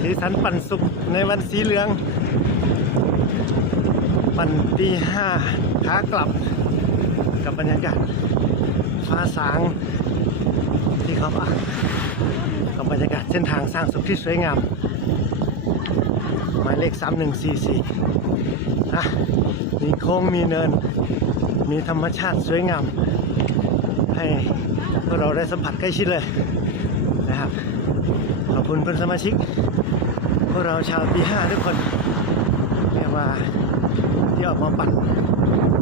สีสันปั่นสุขในวันสีเหลือง ปั่นตีห้าขากลับกับบรรยากาศฟ้าสางที่เขาอ่างกับบรรยากาศเส้นทางสร้างสุขที่สวยงาม หมายเลข 3144นะมีโค้งมีเนิน มีธรรมชาติสวยงาม ให้พวกเราได้สัมผัสใกล้ชิดเลยนะครับ คุณเพื่อนสมาชิก พวกเราชาวปีห้าทุกคนเรียกว่าที่ออกมาปั่น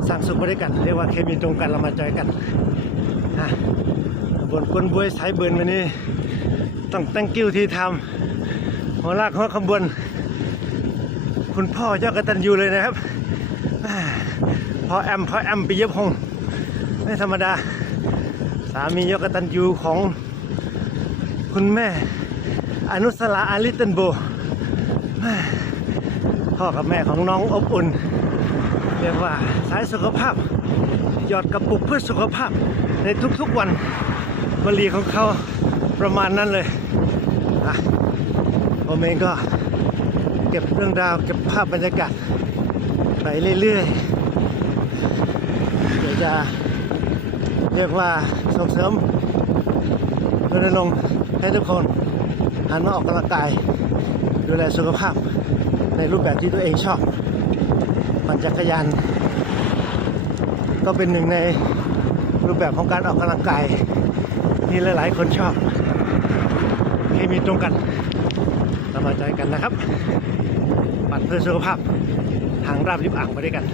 สร้างสุขมาด้วยกัน เรียกว่าเคมีตรงกันเรามาจอยกันนะบนกวนบวยสายเบิร์นวันนี้ ต้องตั้งกิ้วที่ทำหัวลากหัวขบวน คุณพ่อยอดกระตัญญูเลยนะครับพอแอมพอแอมปิยพงศ์ไม่ธรรมดา สามียอดกตัญญูของคุณแม่ อนุสราอาลิตันโบพ่อกับแม่ของน้องอบอุ่น เรียกว่าสายสุขภาพ หยอดกระปุกเพื่อสุขภาพในทุกๆวันวลีของเขาประมาณนั้นเลยผมเองก็เก็บเรื่องราวเก็บภาพบรรยากาศไปเรื่อยๆเดี๋ยวจะเรียกว่าส่งเสริมรณรงค์ให้ทุกคน หันมาออกกำลังกาย ดูแลสุขภาพในรูปแบบที่ตัวเองชอบปั่นจักรยาน ก็เป็นหนึ่งในรูปแบบของการออกกำลังกายที่หลายๆ คนชอบเคมีตรงกันเรามาใจกันนะครับ ปั่นเพื่อสุขภาพทางราบริบอ่างไปด้วยกัน